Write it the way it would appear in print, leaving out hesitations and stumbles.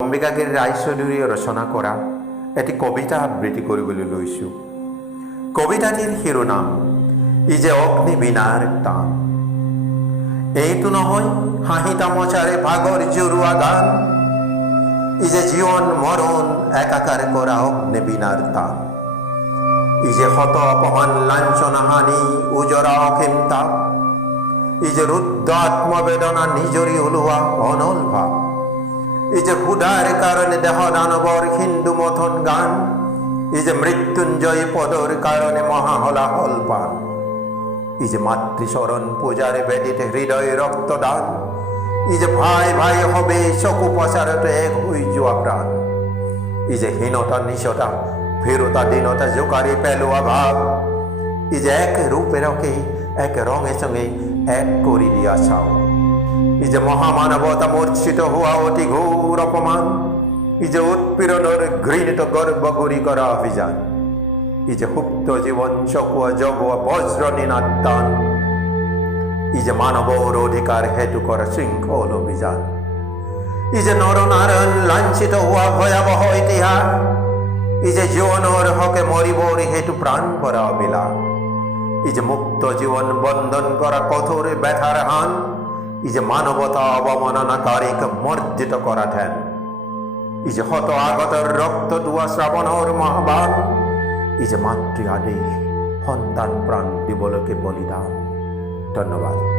অম্বিকাগিৰি ৰায়চৌধুৰীয়ে ৰচনা কৰা এটি কবিতা আবৃত্তি কৰিবলৈ লৈছোঁ। কবিতাটিৰ শিৰোনাম ই যে অগ্নি বীণাৰ টান। এইটো নহয় হাঁহি তামচাৰে ভাগৰ জৰুৱা গান, ই যে জীৱন মৰণ একাকাৰ কৰা অগ্নি বীণাৰ টান। ই যে শত অপমান লাঞ্ছনা হানি উজৰা অসীম তাপ, ই যে ৰুদ্ধ আত্মবেদনা নিজৰি ওলোৱা অনল ভাৱ। ই যে ক্ষুধাৰ কাৰণে দেহ দানৱৰ হিন্দু মথন গান, ই যে মৃত্যুঞ্জয় পদৰ কাৰণে মহাহলাহল পান। ই যে মাতৃচৰণ পূজাৰ বেদিত হৃদয় ৰক্তদান, ই যে ভাই ভাই হবে চকু পচাৰতে এক হৈ যোৱা প্ৰাণ। ই যে হীনতা নিশতা ফেরতা দীনতা জোকারি পেলোয়া ভাব, ই যে এক রূপেরকে এক রঙে সঙ্গে এক করি দিয়া চাও। ই যে মহামানবতা মূর্ছিত হওয়া অতি ঘোর অপমান, ই যে উৎপীড়নের ঘৃণিত গর্বগুরি করা অভিযান। ই যে সুপ্ত জীবন চকুয়া জগুয়া বজ্র নিনাত্তান, ই যে মানবর অধিকার হেতু করা শৃঙ্খল অভিযান। ই যে নরনারায়ণ লাঞ্ছিত হওয়া ভয়াবহ ইতিহাস, ই যে জীবনের হকে মরিবর হেতু প্রাণ করা অবিলাপ। ই যে মুক্ত জীবন বন্ধন করা কঠোর ব্যথার হান, ই যে মানবতা অবমাননাকারীক মর্জিত করা ধ্যান। ই যে হত আগতর রক্ত দুয়া শ্রাবণর মহাবান, ই যে মাতৃ আদেশ সন্তান প্রাণ দিবলৈকে বলিদান। ধন্যবাদ।